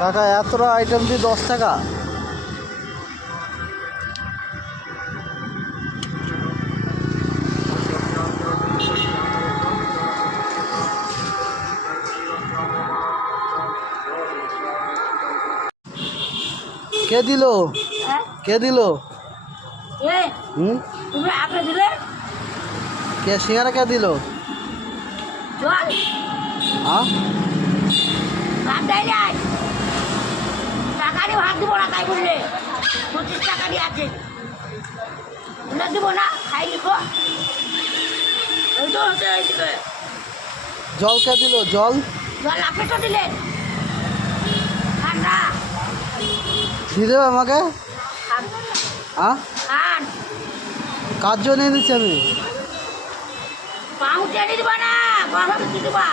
কাকা এতটা আইটেম দিয়ে দশ টাকা? কে দিল? হ্যাঁ? কে দিল? হুম? তুমি দিলে? কে সিঙ্গারা কে দিল? জল? হ্যাঁ ভাত দেয় যায় টাকা দিয়ে ভাত দিব না তাই বললে। পঁচিশ টাকা দিয়ে আছে। ওটা দিব না খাই জল কে দিল? জল? জল আপনি তো দিলেন। ঠান্ডা। দিয়ে আমাকে? হ্যাঁ খান কার জন্য এনেছি আমি? পাউন্ড টেনে দিবা না গরম কি দিবা